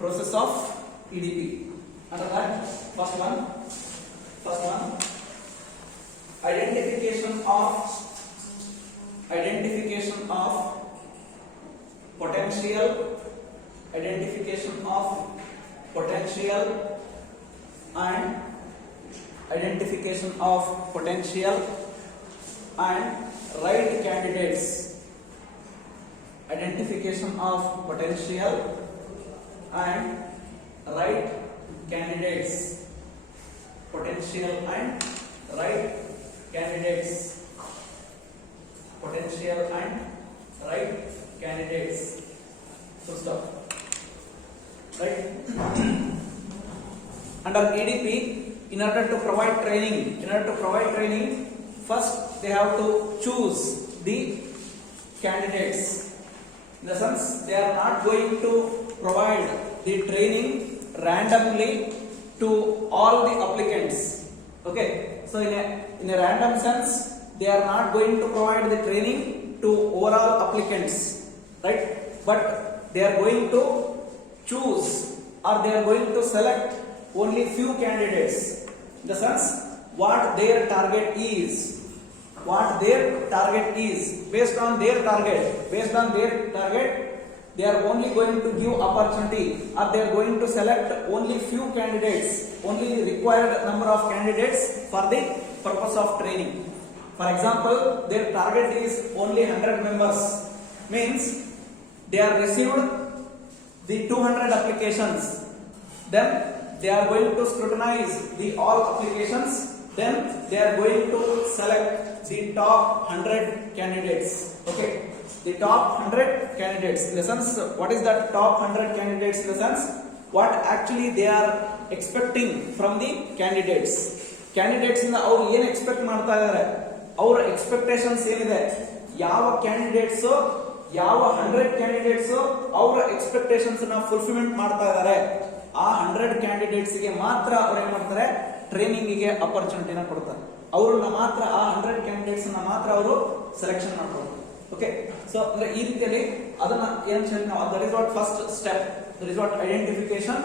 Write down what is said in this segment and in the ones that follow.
process of EDP. Under that, first one, identification of potential, and identification of potential and right candidates. Identification of potential and right candidates. Potential and right candidates. Potential and right candidates. So stop. Right. Under EDP, in order to provide training, first they have to choose the candidates. In the sense, they are not going to provide the training randomly to all the applicants. Okay, so in a random sense, they are not going to provide the training to overall applicants, right? But they are going to choose, or they are going to select only few candidates. In the sense, what their target is, based on their target, they are only going to give opportunity, or they are going to select only few candidates, only required number of candidates for the purpose of training. For example, their target is only 100 members, means they are received the 200 applications, then they are going to scrutinize the all applications, then they are going to select the top 100 candidates. Okay, the top 100 candidates, in the sense, what is that top 100 candidates? In the sense, what actually they are expecting from the candidates. Candidates ಇಂದ ಅವರು ಏನು expect ಮಾಡ್ತಾ ಇದ್ದಾರೆ, ಅವರ expectations ಏನಿದೆ, ಯಾವ candidates, ಯಾವ 100 candidates ಅವರ ಎಕ್ಸ್ಪೆಕ್ಟೇಷನ್ಸ್ ನ ಫುಲ್ಫಿಲ್ಮೆಂಟ್ ಮಾಡ್ತಾ ಇದ್ದಾರೆ, ಆ 100 ಕ್ಯಾಂಡಿಡೇಟ್ಸ್ ಗೆ ಮಾತ್ರ ಅವ್ರು ಏನ್ ಮಾಡ್ತಾರೆ, ಟ್ರೈನಿಂಗ್ ಗೆ ಅಪರ್ಚುನಿಟಿನ ಕೊಡ್ತಾರೆ. ಅವ್ರನ್ನ ಮಾತ್ರ, ಆ 100 ಕ್ಯಾಂಡಿಡೇಟ್ಸ್ ನ ಮಾತ್ರ ಅವರು ಸೆಲೆಕ್ಷನ್ ಮಾಡ್ಕೊಳ್ತಾರೆ. ಓಕೆ, ಸೊ ಅಂದ್ರೆ ಈ ರೀತಿಯಲ್ಲಿ ಅದನ್ನ ಏನ್ ನಾವು, that is what first step, that is what identification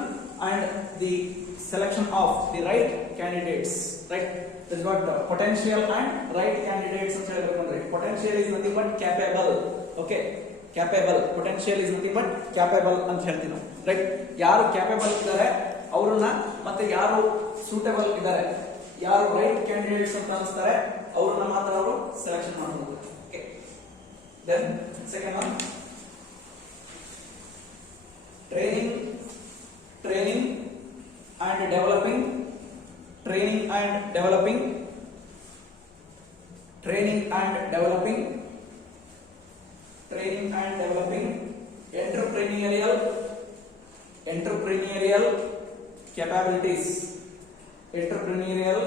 and the selection of the right candidates. Right, that is what potential and write candidates ಅಂತ ಹೇಳ್ಬೇಕಂದ್ರೆ, potential is nothing but capable. Okay, capable, potential is nothing but capable ಅಂತ ಹೇಳ್ತೀವಿ ನಾವು. Right, ಯಾರು capable ಇದ್ದಾರೆ ಅವ್ರನ್ನ, ಮತ್ತೆ ಯಾರು ಸೂಟೇಬಲ್ ಇದ್ದಾರೆ, ಯಾರು ರೈಟ್ ಕ್ಯಾಂಡಿಡೇಟ್ಸ್ ಅಂತ ಅನಿಸ್ತಾರೆ ಅವ್ರನ್ನ ಮಾತ್ರ ಅವರು ಸೆಲೆಕ್ಷನ್ ಮಾಡಬಹುದು. Okay, then second one, training and developing entrepreneurial capabilities. Entrepreneurial,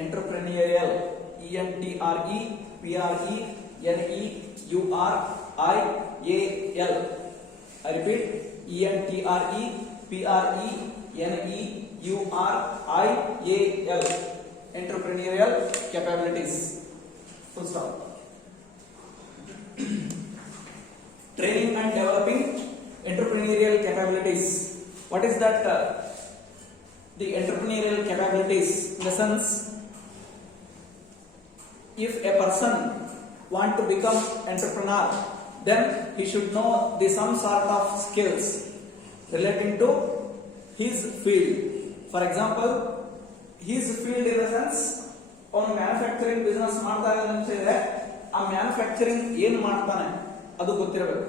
ENTREPRENEURIAL. I repeat, ENTREPRENEURIAL. Entrepreneurial capabilities. Full stop. Training and developing entrepreneurial capabilities. What is that? The entrepreneurial capabilities, in the sense, if a person want to become entrepreneur, then he should know some sort of skills relating to his field. For example, his field in the sense, on manufacturing business ಮಾಡ್ತಾ ಇದ್ದಾನೆ ಅಂತ ಹೇಳಿದ್ರೆ, ಆ manufacturing ಏನ್ ಮಾಡ್ತಾನೆ ಅದು ಗೊತ್ತಿರಬೇಕು.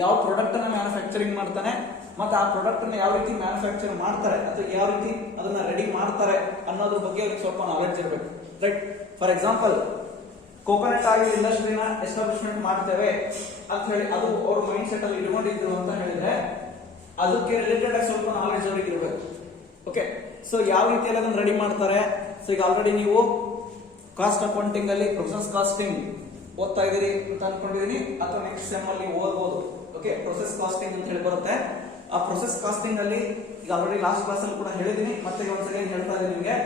ಯಾವ ಪ್ರಾಡಕ್ಟ್ ಅನ್ನ ಮ್ಯಾನುಫ್ಯಾಕ್ಚರಿಂಗ್ ಮಾಡ್ತಾನೆ, ಮತ್ತೆ ಆ ಪ್ರಾಡಕ್ಟ್ ಅನ್ನ ಯಾವ ರೀತಿ ಮ್ಯಾನುಫ್ಯಾಕ್ಚರ್ ಮಾಡ್ತಾರೆ ಅಥವಾ ಯಾವ ರೀತಿ ಅದನ್ನ ರೆಡಿ ಮಾಡ್ತಾರೆ ಅನ್ನೋದ್ರ ಬಗ್ಗೆ ಅವ್ರಿಗೆ ಸ್ವಲ್ಪ ನಾಲೆಡ್ಜ್ ಇರಬೇಕು. Right, for example, coconut oil ಇಂಡಸ್ಟ್ರಿನ ಎಸ್ಟಾಬ್ಲಿಷ್ಮೆಂಟ್ ಮಾಡ್ತೇವೆ ಅಂತ ಹೇಳಿ ಅದು ಅವ್ರ ಮೈಂಡ್ ಸೆಟ್ ಅಲ್ಲಿ ಇಟ್ಕೊಂಡಿದ್ರು ಅಂತ ಹೇಳಿದ್ರೆ, ಅದಕ್ಕೆ ರಿಲೇಟೆಡ್ ಆಗಿ ಸ್ವಲ್ಪ ನಾಲೆಡ್ಜ್ ಅವ್ರಿಗೆ ಇರಬೇಕು. ಓಕೆ, ಸೊ ಯಾವ ರೀತಿಯಲ್ಲಿ ಅದನ್ನ ರೆಡಿ ಮಾಡ್ತಾರೆ. ಸೊ ಈಗ ಆಲ್ರೆಡಿ ನೀವು ಕಾಸ್ಟ್ ಅಕೌಂಟಿಂಗ್ ಅಲ್ಲಿ ಪ್ರೊಸೆಸ್ ಕಾಸ್ಟಿಂಗ್ ಓದ್ತಾ ಇದೀರಿ ಅಂತ ಅನ್ಕೊಂಡಿದೀನಿ, ಅಥವಾ ನೆಕ್ಸ್ಟ್ ಸೆಮ್ ಅಲ್ಲಿ ಓದಬಹುದು. ಓಕೆ, ಪ್ರೊಸೆಸ್ ಕಾಸ್ಟಿಂಗ್ ಅಂತ ಹೇಳಿ ಬರುತ್ತೆ. ಆ ಪ್ರೊಸೆಸ್ ಕಾಸ್ಟಿಂಗ್ ಅಲ್ಲಿ ಈಗ ಆಲ್ರೆಡಿ ಲಾಸ್ಟ್ ಕ್ಲಾಸ್ ಅಲ್ಲಿ ಕೂಡ ಹೇಳಿದೀನಿ, ಮತ್ತೆ ಒಂದ್ಸಲ ಹೇಳ್ತಾ ಇದೀನಿ ನಿಮಗೆ.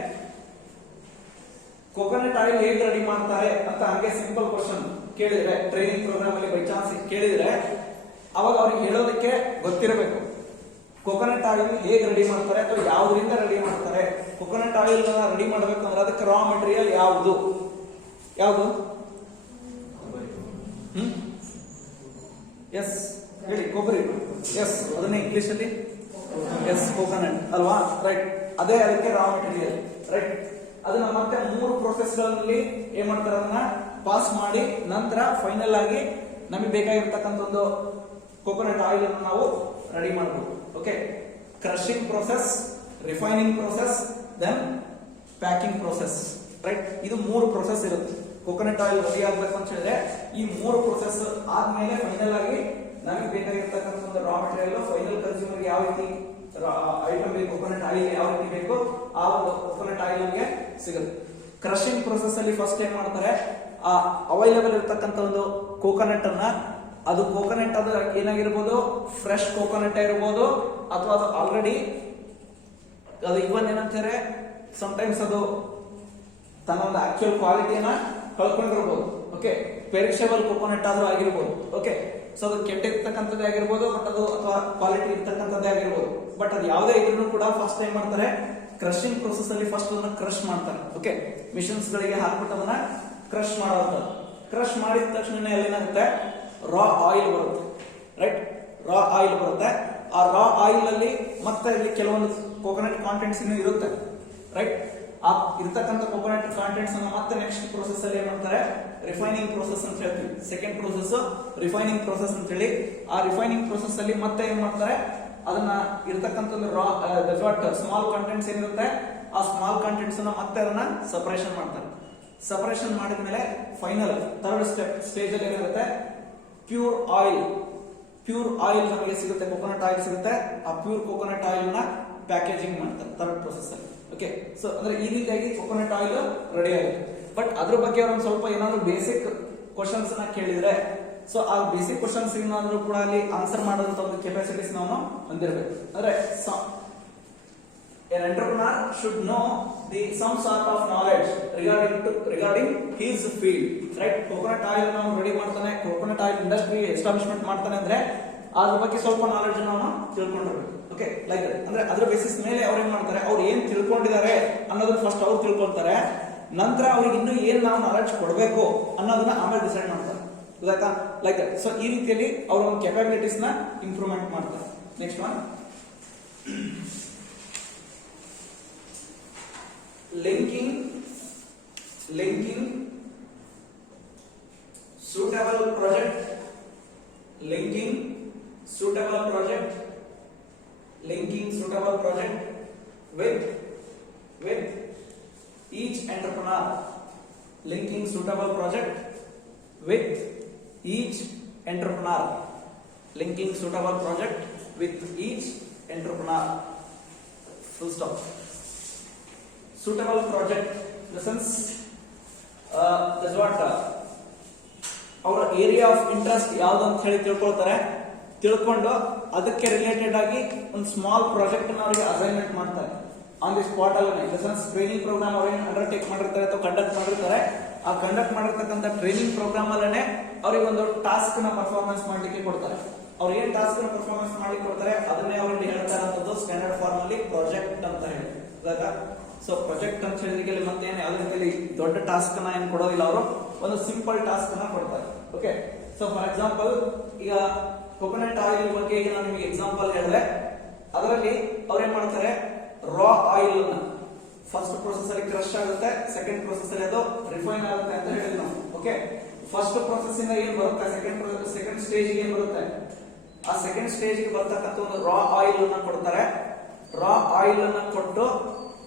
ಕೋಕೋನಟ್ ಆಯಿಲ್ ಹೇಗೆ ರೆಡಿ ಮಾಡ್ತಾರೆ ಅಂತ ಹಂಗೆ ಸಿಂಪಲ್ ಕ್ವಶನ್ ಕೇಳಿದ್ರೆ, ಟ್ರೈನಿಂಗ್ ಪ್ರೋಗ್ರಾಮ್ ಅಲ್ಲಿ ಬೈ ಚಾನ್ಸ್ ಕೇಳಿದ್ರೆ, ಅವಾಗ ಅವ್ರಿಗೆ ಹೇಳೋದಕ್ಕೆ ಗೊತ್ತಿರಬೇಕು ಕೊಕೊನಟ್ ಆಯಿಲ್ ಹೇಗೆ ರೆಡಿ ಮಾಡ್ತಾರೆ ಅಥವಾ ಯಾವ್ದ್ರಿಂದ ರೆಡಿ ಮಾಡ್ತಾರೆ. ಕೊಕೊನಟ್ ಆಯಿಲ್ ರೆಡಿ ಮಾಡ್ಬೇಕಂದ್ರೆ ಅದಕ್ಕೆ ರಾ ಮೆಟೀರಿಯಲ್ ಯಾವುದು ಯಾವುದು ಎಸ್ ಹೇಳಿ ಕೊಬ್ಬರಿ. ಎಸ್ ಅದನ್ನ ಇಂಗ್ಲಿಷ್ ಅಲ್ಲಿ ಎಸ್ ಕೊಕೊನಟ್ ಅಲ್ವಾ, ರೈಟ್. ಅದೇ ಅದಕ್ಕೆ ರಾ ಮೆಟೀರಿಯಲ್, ರೈಟ್. ಅದನ್ನ ಮತ್ತೆ 3 ಪ್ರೋಸೆಸ್ ಗಳಲ್ಲಿ ಏನ್ ಮಾಡ್ತಾರೆ, ಅದನ್ನ ಪಾಸ್ ಮಾಡಿ ನಂತರ ಫೈನಲ್ ಆಗಿ ನಮಗೆ ಬೇಕಾಗಿರ್ತಕ್ಕಂಥ ಒಂದು ಕೊಕೊನಟ್ ಆಯಿಲ್ ಅನ್ನು ನಾವು ರೆಡಿ ಮಾಡಬಹುದು. Okay, crushing process, refining process, then packing process, right. ಇದು 3 ಪ್ರೋಸೆಸ್ ಇರುತ್ತೆ. ಕೊಕೊನಟ್ ಆಯಿಲ್ ರೆಡಿ ಆಗ್ಬೇಕು ಅಂತ ಹೇಳಿದ್ರೆ ಈ 3 ಪ್ರೋಸೆಸ್ ಆದ್ಮೇಲೆ ಫೈನಲ್ ಆಗಿ ನಮಗೆ ಬೇಕಾಗಿರ್ತಕ್ಕಂಥ ಒಂದು ರಾ ಮೆಟೀರಿಯಲ್ ಫೈನಲ್ ಕನ್ಸ್ಯೂಮರ್ ಯಾವ ರೀತಿ ಐಟಮ್ ಬೇಕು, ಕೊಕೊನಟ್ ಆಯಿಲ್ ಯಾವ ರೀತಿ ಬೇಕು ಆ ಒಂದು ಕೊಕೊನಟ್ ಆಯಿಲ್ ನಮಗೆ ಸಿಗುತ್ತೆ. ಕ್ರಶಿಂಗ್ ಪ್ರೋಸೆಸ್ ಅಲ್ಲಿ ಫಸ್ಟ್ ಏನ್ ಮಾಡ್ತಾರೆ, ಆ ಅವೈಲೇಬಲ್ ಇರತಕ್ಕಂತ ಒಂದು ಕೋಕೋನಟ್ ಅನ್ನ, ಅದು ಕೋಕೋನಟ್ ಅದು ಏನಾಗಿರ್ಬೋದು, ಫ್ರೆಶ್ ಕೋಕೋನಟ್ ಇರ್ಬೋದು ಅಥವಾ ಅದು ಆಲ್ರೆಡಿ ಅದು ಇವನ್ ಏನಂತಾರೆ ಸಮಟೈಮ್ಸ್ ಅದು ತನ್ನ ಒಂದು ಆಕ್ಚುಯಲ್ ಕ್ವಾಲಿಟಿಯನ್ನ ಕಳ್ಕೊಂಡಿರ್ಬೋದು. ಓಕೆ, ಪೆರಿಷಬಲ್ ಕೋಕೋನಟ್ ಆದ್ರೂ ಆಗಿರ್ಬೋದು. ಓಕೆ, ಸೊ ಅದು ಕೆಟ್ಟಿರ್ತಕ್ಕಂಥದ್ದೇ ಆಗಿರ್ಬೋದು, ಬಟ್ ಅದು ಅಥವಾ ಕ್ವಾಲಿಟಿ ಇರ್ತಕ್ಕಂಥದ್ದೇ ಆಗಿರ್ಬೋದು. ಬಟ್ ಅದು ಯಾವುದೇ ಇದ್ರೂ ಕೂಡ ಫಸ್ಟ್ ಏನ್ ಮಾಡ್ತಾರೆ, ಕ್ರಶಿಂಗ್ ಪ್ರೋಸೆಸ್ ಅಲ್ಲಿ ಫಸ್ಟ್ ಅದನ್ನ ಕ್ರಶ್ ಮಾಡ್ತಾರೆ. ಓಕೆ, ಮಿಷನ್ಸ್ ಗಳಿಗೆ ಹಾಕ್ಬಿಟ್ಟು ಅದನ್ನ ಕ್ರಶ್ ಮಾಡೋದು. ಕ್ರಶ್ ಮಾಡಿದ ತಕ್ಷಣ ಏನಾಗುತ್ತೆ, ರಾ ಆಯಿಲ್ ಬರುತ್ತೆ, ರೈಟ್. ರಾ ಆಯಿಲ್ ಬರುತ್ತೆ. ಆ ರಾ ಆಯಿಲ್ ಅಲ್ಲಿ ಮತ್ತೆ ಇಲ್ಲಿ ಕೆಲವೊಂದು ಕೋಕೋನಟ್ ಕಾಂಟೆಂಟ್ಸ್ ಇನ್ನೂ ಇರುತ್ತೆ, ರೈಟ್. ಆ ಇರ್ತಕ್ಕಂಥ ಕೋಕೋನಟ್ ಕಾಂಟೆಂಟ್ಸ್ ಅನ್ನು ಮತ್ತೆ ನೆಕ್ಸ್ಟ್ ಪ್ರೋಸೆಸ್ ಅಲ್ಲಿ ಏನ್ ಮಾಡ್ತಾರೆ, ರಿಫೈನಿಂಗ್ ಪ್ರೋಸೆಸ್ ಅಂತ ಹೇಳ್ತೀವಿ. ಸೆಕೆಂಡ್ ಪ್ರೋಸೆಸ್ ರಿಫೈನಿಂಗ್ ಪ್ರೋಸೆಸ್ ಅಂತ ಹೇಳಿ, ಆ ರಿಫೈನಿಂಗ್ ಪ್ರೋಸೆಸ್ ಅಲ್ಲಿ ಮತ್ತೆ ಏನ್ ಮಾಡ್ತಾರೆ, ಅದನ್ನ ಇರ್ತಕ್ಕಂಥ ರಾ ಸ್ಮಾಲ್ ಕಂಟೆಂಟ್ಸ್ ಏನಿರುತ್ತೆ ಆ ಸ್ಮಾಲ್ ಕಂಟೆಂಟ್ಸ್ ಅನ್ನ ಮತ್ತೆ ಅದನ್ನ ಸಪರೇಷನ್ ಮಾಡ್ತಾರೆ. ಸಪರೇಷನ್ ಮಾಡಿದ್ಮೇಲೆ ಫೈನಲ್ ಥರ್ಡ್ ಸ್ಟೇಜ್ ಅಲ್ಲಿ ಏನಿರುತ್ತೆ, ಪ್ಯೂರ್ ಆಯಿಲ್. ಪ್ಯೂರ್ ಆಯಿಲ್ ನಮಗೆ ಸಿಗುತ್ತೆ, ಕೊಕೊನಟ್ ಆಯಿಲ್ ಸಿಗುತ್ತೆ. ಆ ಪ್ಯೂರ್ ಕೊಕೊನಟ್ ಆಯಿಲ್ ನ ಪ್ಯಾಕೇಜಿಂಗ್ ಮಾಡ್ತಾರೆ ಥರ್ಡ್ ಪ್ರೋಸೆಸ್ ಅಲ್ಲಿ. ಓಕೆ, ಸೊ ಅಂದ್ರೆ ಈ ರೀತಿಯಾಗಿ ಕೊಕೊನಟ್ ಆಯಿಲ್ ರೆಡಿ ಆಗುತ್ತೆ. ಬಟ್ ಅದ್ರ ಬಗ್ಗೆ ಒಂದು ಸ್ವಲ್ಪ ಏನಾದ್ರು ಬೇಸಿಕ್ ಕ್ವಶನ್ಸ್ ನ ಕೇಳಿದ್ರೆ, ಸೊ ಆ ಬೇಸಿಕ್ ಕ್ವಶನ್ಸ್ ಏನಾದ್ರು ಕೂಡ ಅಲ್ಲಿ ಆನ್ಸರ್ ಮಾಡೋಂತ ಒಂದು ಕೆಪಾಸಿಟೀಸ್ ನಾವು ಹೊಂದಿರಬೇಕು. ಅಂದ್ರೆ an entrepreneur should know some sort of knowledge regarding his field, right. Coconut oil ನಾವು ರೆಡಿ ಮಾಡ್ತಾನೆ, ಕೊಕೊನಟ್ ಆಯಿಲ್ ಇಂಡಸ್ಟ್ರಿ ಎಸ್ಟಾಬ್ಲಿಷ್ಮೆಂಟ್ ಮಾಡ್ತಾನೆ ಅಂದ್ರೆ ಅದ್ರ ಬಗ್ಗೆ ಸ್ವಲ್ಪ ನಾಲೆಡ್ಜ್ ನಾವು ತಿಳ್ಕೊಂಡಿರ್ಬೇಕು. ಓಕೆ, ಲೈಕ್ ಅಂದ್ರೆ ಅದ್ರ ಬೇಸಿಸ್ ಮೇಲೆ ಅವ್ರು ಏನ್ ಮಾಡ್ತಾರೆ, ಅವ್ರು ಏನ್ ತಿಳ್ಕೊಂಡಿದ್ದಾರೆ ಅನ್ನೋದನ್ನ ಫಸ್ಟ್ ಅವ್ರು ತಿಳ್ಕೊಳ್ತಾರೆ. ನಂತರ ಅವ್ರಿಗೆ ಇನ್ನೂ ಏನ್ ನಾವು ನಾಲೆಡ್ಜ್ ಕೊಡಬೇಕು ಅನ್ನೋದನ್ನ ಆಮೇಲೆ ಡಿಸೈಡ್ ಮಾಡ್ತಾರೆ. ಗೊತ್ತಾಯ್ತಾ, ಲೈಕ್ ದಟ್. ಸೊ ಈ ರೀತಿಯಲ್ಲಿ ಅವರ ಒಂದು ಕೆಪಾಬಿಲಿಟೀಸ್ ನ ಇಂಪ್ರೂವ್ಮೆಂಟ್ ಮಾಡ್ತಾರೆ. Next one, linking suitable project with each entrepreneur. Linking suitable project with each entrepreneur. Linking suitable project with each entrepreneur. Full stop. Suitable project in the sense that's what ಅವರ area of interest ಯಾವ್ದು ಅಂತ ಹೇಳಿ ತಿಳ್ಕೊಳ್ತಾರೆ. ತಿಳ್ಕೊಂಡು ಅದಕ್ಕೆ related ಆಗಿ ಒಂದು small project ಅವರಿಗೆ ಅಸೈನ್ಮೆಂಟ್ ಮಾಡ್ತಾರೆ ಆನ್ ದಿ ಸ್ಪಾಟ್ ಅಲ್ಲಿ. In the sense training program ಅವ್ರೇನು ಅಂಡರ್ಟೇಕ್ ಮಾಡಿರ್ತಾರೆ ಅಥವಾ ಕಂಡಕ್ಟ್ ಮಾಡಿರ್ತಾರೆ, ಆ ಕಂಡಕ್ಟ್ ಮಾಡಿರ್ತಕ್ಕಂಥ ಟ್ರೈನಿಂಗ್ ಪ್ರೋಗ್ರಾಮ್ ಅಲ್ಲೇ ಅವ್ರಿಗೆ ಒಂದು ಟಾಸ್ಕ್ ನ ಪರ್ಫಾರ್ಮೆನ್ಸ್ ಮಾಡ್ಲಿಕ್ಕೆ ಕೊಡ್ತಾರೆ. ಅವ್ರು ಏನ್ ಟಾಸ್ಕ್ ನ ಪರ್ಫಾರ್ಮೆನ್ಸ್ ಮಾಡ್ಲಿಕ್ಕೆ ಕೊಡ್ತಾರೆ ಅದನ್ನೇ ಅವ್ರಿಗೆ ಹೇಳ್ತಾ ಇರೋದು ಸ್ಟ್ಯಾಂಡರ್ಡ್ ಫಾರ್ಮ್ ಅಲ್ಲಿ ಪ್ರಾಜೆಕ್ಟ್ ಅಂತ ಹೇಳಿ. ಸೊ ಪ್ರಾಜೆಕ್ಟ್ ಅಂತ ಹೇಳಿದ್ರೆ ಮತ್ತೇನು ಯಾವುದೇ ರೀತಿಯಲ್ಲಿ ದೊಡ್ಡ ಟಾಸ್ಕ್ ನ ಏನ್ ಕೊಡೋದಿಲ್ಲ, ಅವರು ಒಂದು ಸಿಂಪಲ್ ಟಾಸ್ಕ್ ನ ಕೊಡ್ತಾರೆ. ಓಕೆ, ಸೊ ಫಾರ್ ಎಕ್ಸಾಂಪಲ್ ಈಗ ಕೊಕೊನಟ್ ಆಯಿಲ್ ಬಗ್ಗೆ ಈಗ ನಾನು ನಿಮಗೆ ಎಕ್ಸಾಂಪಲ್ ಹೇಳಿದ್ರೆ, ಅದರಲ್ಲಿ ಅವ್ರೇನ್ ಮಾಡ್ತಾರೆ, ರಾ ಆಯಿಲ್ ಅನ್ನ ಫಸ್ಟ್ ಪ್ರೋಸೆಸ್ ಅಲ್ಲಿ ಕ್ರಶ್ ಆಗುತ್ತೆ, ಸೆಕೆಂಡ್ ಪ್ರೋಸೆಸ್ ಅಲ್ಲಿ ಅದು ರಿಫೈನ್ ಆಗುತ್ತೆ ಅಂತ ಹೇಳಿದ್ವಿ ನಾವು. ಓಕೆ, ಫಸ್ಟ್ ಪ್ರೋಸೆಸ್ ಇಂದ ಏನ್ ಬರುತ್ತೆ, ಸೆಕೆಂಡ್ ಸ್ಟೇಜ್ ಏನ್ ಬರುತ್ತೆ, ಆ ಸೆಕೆಂಡ್ ಸ್ಟೇಜ್ ಗೆ ಬರ್ತಕ್ಕಂಥ ಒಂದು ರಾ ಆಯಿಲ್ ಅನ್ನ ಕೊಡ್ತಾರೆ. ರಾ ಆಯಿಲ್ ಅನ್ನ ಕೊಟ್ಟು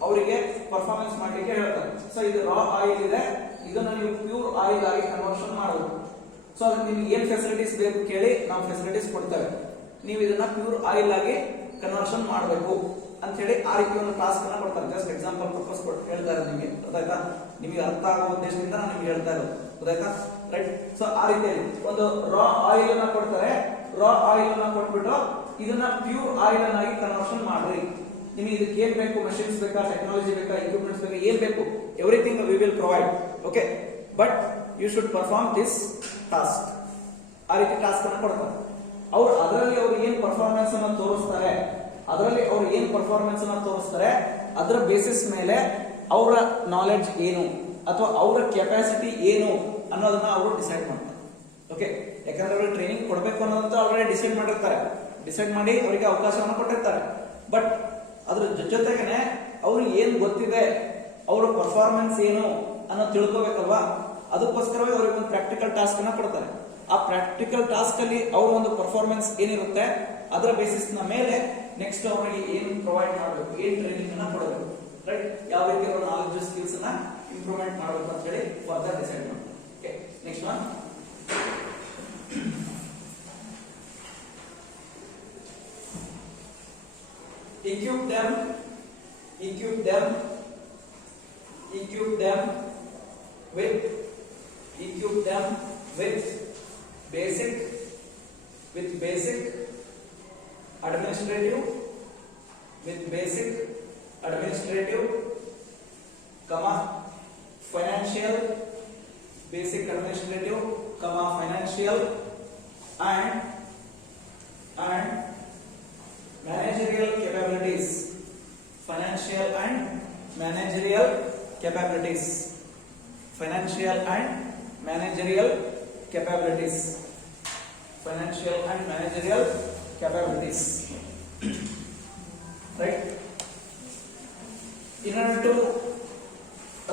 ಅವರಿಗೆ ಪರ್ಫಾರ್ಮೆನ್ಸ್ ಮಾಡ್ಲಿಕ್ಕೆ ಹೇಳ್ತಾರೆ. ಸೊ ಇದು ರಾ ಆಯಿಲ್ ಇದೆ, ಇದನ್ನ ನೀವು ಪ್ಯೂರ್ ಆಯಿಲ್ ಆಗಿ ಕನ್ವರ್ಷನ್ ಮಾಡಬಹುದು. ಸೊ ಅದಕ್ಕೆ ನಿಮ್ಗೆ ಏನ್ ಫೆಸಿಲಿಟೀಸ್ ಬೇಕು ಕೇಳಿ ನಾವು ಫೆಸಿಲಿಟೀಸ್ ಕೊಡ್ತೇವೆ. ನೀವು ಇದನ್ನ ಪ್ಯೂರ್ ಆಯಿಲ್ ಆಗಿ ಕನ್ವರ್ಷನ್ ಮಾಡಬೇಕು ಅಂತ ಹೇಳಿ ಆ ರೀತಿ ಒಂದು ಟಾಸ್ಕ್ ಅನ್ನ ಕೊಡ್ತಾರೆ. ಜಸ್ಟ್ ಎಕ್ಸಾಂಪಲ್ ಪರ್ಪಸ್ ಕೊಟ್ಟು ಹೇಳ್ತಾ ಇರೋದು ನಿಮಗೆ, ಗೊತ್ತಾಯ್ತಾ? ನಿಮಗೆ ಅರ್ಥ ಆಗೋ ಉದ್ದೇಶದಿಂದ ನಾನು ನಿಮ್ಗೆ ಹೇಳ್ತಾ ಇರೋದು, ಗೊತ್ತಾಯ್ತಾ, ರೈಟ್? ಸೊ ಆ ರೀತಿಯಲ್ಲಿ ಒಂದು ರಾ ಆಯಿಲ್ ಅನ್ನ ಕೊಡ್ತಾರೆ. ರಾ ಆಯಿಲ್ ಅನ್ನ ಕೊಟ್ಬಿಟ್ಟು ಇದನ್ನ ಪ್ಯೂರ್ ಆಯಿಲ್ ಅನ್ನಾಗಿ ಕನ್ವರ್ಷನ್ ಮಾಡ್ರಿ. ನಿಮಗೆ ಇದಕ್ಕೆ ಏನ್ ಬೇಕು, ಮಷಿನ್ಸ್ ಬೇಕಾ, ಟೆಕ್ನಾಲಜಿ ಬೇಕಾ, ಇಕ್ವಿಪ್ಮೆಂಟ್ಸ್ ಬೇಕಾ, ಏನ್ ಬೇಕು, everything we will provide. Okay, but you should perform this task. ಆ ರೀತಿ ಟಾಸ್ಕ್ ಅನ್ನು ಕೊಡ್ತಾರೆ. ಅದರಲ್ಲಿ ಅವ್ರು ಏನ್ ಪರ್ಫಾರ್ಮೆನ್ಸ್ ಅನ್ನು ತೋರಿಸ್ತಾರೆ, ಅದರ ಬೇಸಿಸ್ ಮೇಲೆ ಅವರ ನಾಲೆಡ್ಜ್ ಏನು ಅಥವಾ ಅವರ ಕೆಪಾಸಿಟಿ ಏನು ಅನ್ನೋದನ್ನ ಅವರು ಡಿಸೈಡ್ ಮಾಡ್ತಾರೆ. ಓಕೆ, ಯಾಕಂದ್ರೆ ಅವ್ರಿಗೆ ಟ್ರೈನಿಂಗ್ ಕೊಡಬೇಕು ಅನ್ನೋದಂತ ಆಲ್ರೆಡಿ ಡಿಸೈಡ್ ಮಾಡಿರ್ತಾರೆ, ಡಿಸೈಡ್ ಮಾಡಿ ಅವರಿಗೆ ಅವಕಾಶವನ್ನು ಕೊಟ್ಟಿರ್ತಾರೆ. ಬಟ್ ಅದ್ರ ಜೊತೆಗೇನೆ ಅವ್ರಿಗೆ ಏನ್ ಗೊತ್ತಿದೆ, ಅವರ ಪರ್ಫಾರ್ಮೆನ್ಸ್ ಏನು ಅನ್ನೋ ತಿಳ್ಕೋಬೇಕಲ್ವಾ, ಅದಕ್ಕೋಸ್ಕರವೇ ಅವ್ರಿಗೆ ಒಂದು ಪ್ರಾಕ್ಟಿಕಲ್ ಟಾಸ್ಕ್ ಅನ್ನ ಕೊಡ್ತಾರೆ. ಆ ಪ್ರಾಕ್ಟಿಕಲ್ ಟಾಸ್ಕ್ ಅಲ್ಲಿ ಅವರ ಒಂದು ಪರ್ಫಾರ್ಮೆನ್ಸ್ ಏನಿರುತ್ತೆ ಅದರ ಬೇಸಿಸ್ ನ ಮೇಲೆ ನೆಕ್ಸ್ಟ್ ಅವರಿಗೆ ಏನು ಪ್ರೊವೈಡ್ ಮಾಡಬೇಕು, ಏನ್ ಟ್ರೈನಿಂಗ್ ಅನ್ನ ಕೊಡಬೇಕು, ರೈಟ್, ಯಾವ ರೀತಿ ಅವರ ನಾಲೆಜ್ ಸ್ಕಿಲ್ಸ್ ಅನ್ನ ಇಂಪ್ರೂವ್ಮೆಂಟ್ ಮಾಡಬೇಕು ಅಂತ ಹೇಳಿ ಫರ್ದರ್ ಡಿಸೈಡ್ ಮಾಡ್ತಾರೆ. Okay, next one, equip them with basic administrative, financial, basic administrative, financial and managerial capabilities, financial and managerial capabilities, financial and managerial capabilities, financial and managerial capabilities, right? In order to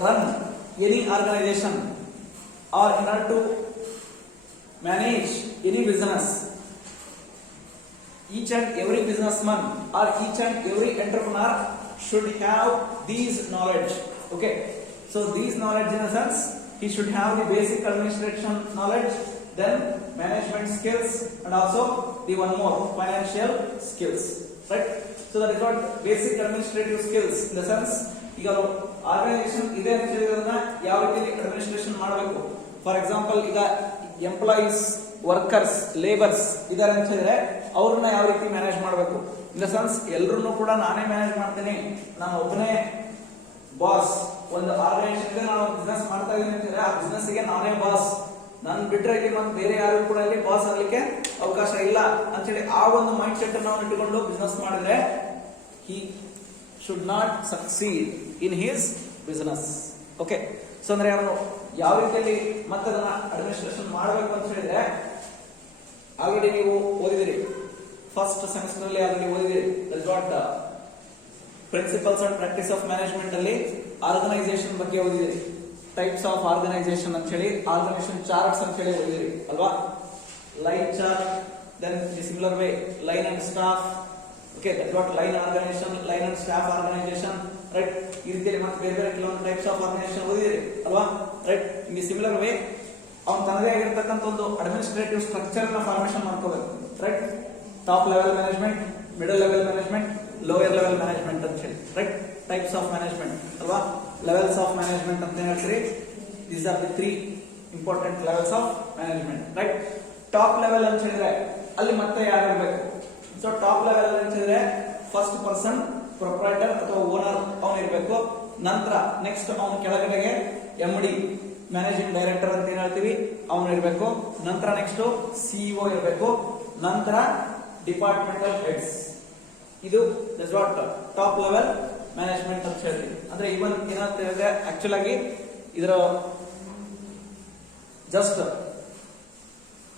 run any organization or in order to manage any business, each and every businessman or each and every entrepreneur should have these knowledge. Okay, so these knowledge in a sense, he should have the basic administration knowledge, then management skills, and also the one more financial skills, right? So that is what basic administrative skills in the sense, ಈಗ organisation ಇದೆ ಅಂತ ಹೇಳಿದ್ರನ್ನ ಯಾವ ರೀತಿ administration ಮಾಡಬೇಕು. For example, ಈಗ employees, workers, labours ಇದಾರೆ ಅಂತ ಹೇಳಿದ್ರೆ ಅವ್ರನ್ನ ಯಾವ ರೀತಿ ಮ್ಯಾನೇಜ್ ಮಾಡಬೇಕು. ಇನ್ ದ ಸೆನ್ಸ್ ಎಲ್ಲರನ್ನೂ ಕೂಡ ನಾನೇ ಮ್ಯಾನೇಜ್ ಮಾಡ್ತೀನಿ, ನಾನು ಒಬ್ಬನೇ ಬಾಸ್. ಒಂದು ಆರ್ಗನೈಸೇಷನ್ ನಾನು ಬಿಸ್ನೆಸ್ ಮಾಡ್ತಾ ಇದ್ದೀನಿ ಅಂತ ಹೇಳಿದ್ರೆ ಆ ಬಿಸ್ನೆಸ್ ಗೆ ನಾನೇ ಬಾಸ್, ನನ್ ಬಿಟ್ರೆ ಇಲ್ಲಿ ಮತ್ತೆ ಬೇರೆ ಯಾರು ಕೂಡ ಇಲ್ಲಿ ಬಾಸ್ ಆಗ್ಲಿಕ್ಕೆ ಅವಕಾಶ ಇಲ್ಲ ಅಂತ ಹೇಳಿ ಆ ಒಂದು ಮೈಂಡ್ ಸೆಟ್ ಅನ್ನು ಇಟ್ಟುಕೊಂಡು ಬಿಸ್ನೆಸ್ ಮಾಡಿದ್ರೆ he should not succeed in his business. Okay, so ಅಂದ್ರೆ ಅವನು ಯಾವ ರೀತಿಯಲ್ಲಿ ಮತ್ತೆ ಅದನ್ನ ಅಡ್ಮಿನಿಸ್ಟ್ರೇಷನ್ ಮಾಡಬೇಕು ಅಂತ ಹೇಳಿದ್ರೆ ಆಲ್ರೆಡಿ ನೀವು ಓದಿದಿರಿ, ಫಸ್ಟ್ ಸೆಮಿಸ್ಟರ್ ಅಲ್ಲಿ ಆಲ್ರೆಡಿ ಓದಿದಿರಿ. That's what principles and practice of management ಅಲ್ಲಿ ಆರ್ಗನೈಸೇಷನ್ ಬಗ್ಗೆ ಓದಿದಿರಿ. ಟೈಪ್ಸ್ ಆಫ್ ಆರ್ಗನೈಸೇಷನ್ ಅಂತ ಹೇಳಿ, ಆರ್ಗನೈಸೇಷನ್ ಚಾರ್ಟ್ಸ್ ಅಂತ ಹೇಳಿ ಓದಿದಿರಿ ಅಲ್ವಾ. Line chart, then similar way line and staff. Okay, that what line organisation, line and staff organisation, right. ಈ ರೀತಿಯಲ್ಲಿ ಮತ್ತೆ ಬೇರೆ ಬೇರೆ ಕೆಲವೊಂದು ಟೈಪ್ಸ್ ಆಫ್ ಆರ್ಗನೈಸೇಷನ್ ಓದಿದಿರಿ ಅಲ್ವಾ, ರೈಟ್. ಇನ್ ಸಿಮಿಲರ್ ವೇ ಅವ್ನು ತನ್ನದೇ ಆಗಿರ್ತಕ್ಕಂಥ ಒಂದು ಅಡ್ಮಿನಿಸ್ಟ್ರೇಟಿವ್ ಸ್ಟ್ರಕ್ಚರ್ ನ ಫಾರ್ಮೇಶನ್ ಮಾಡ್ಕೋಬೇಕು, right. Top level management, middle level management, lower level management ಅಂತ ಹೇಳಿ, ರೈಟ್. ಟೈಪ್ಸ್ ಆಫ್ ಮ್ಯಾನೇಜ್ಮೆಂಟ್ ಅಲ್ವಾ, ಲೆವೆಲ್ಸ್ ಆಫ್ ಮ್ಯಾನೇಜ್ಮೆಂಟ್ ಅಂತ ಹೇಳ್ತೀರಿ. These are the 3 important levels of management, right. Top level ಅಂತ ಹೇಳಿದ್ರೆ ಅಲ್ಲಿ ಮತ್ತೆ ಯಾರು ಇರಬೇಕು? ಸೊ ಟಾಪ್ ಲೆವೆಲ್ ಅಂತ ಹೇಳಿದ್ರೆ ಫಸ್ಟ್ ಪರ್ಸನ್ ಪ್ರೊಪ್ರೈಟರ್ ಅಥವಾ ಓನರ್ ಅವನು ಇರಬೇಕು. ನಂತರ ನೆಕ್ಸ್ಟ್ ಅವನ ಕೆಳಗಡೆಗೆ MD ಮ್ಯಾನೇಜಿಂಗ್ ಡೈರೆಕ್ಟರ್ ಅಂತ ಏನ್ ಹೇಳ್ತೀವಿ ಅವನು ಇರಬೇಕು. ನಂತರ ನೆಕ್ಸ್ಟ್ CEO ಇರಬೇಕು. ನಂತರ ಡಿಪಾರ್ಟ್ಮೆಂಟಲ್ ಹೆಡ್ಸ್. ಇದು that's what top level management ಅಂತ ಹೇಳ್ತೀವಿ. ಅಂದ್ರೆ ಇವನ್ ಏನಂತ ಹೇಳಿದ್ರೆ ಆಕ್ಚುಲ್ ಆಗಿ ಇದರ ಜಸ್ಟ್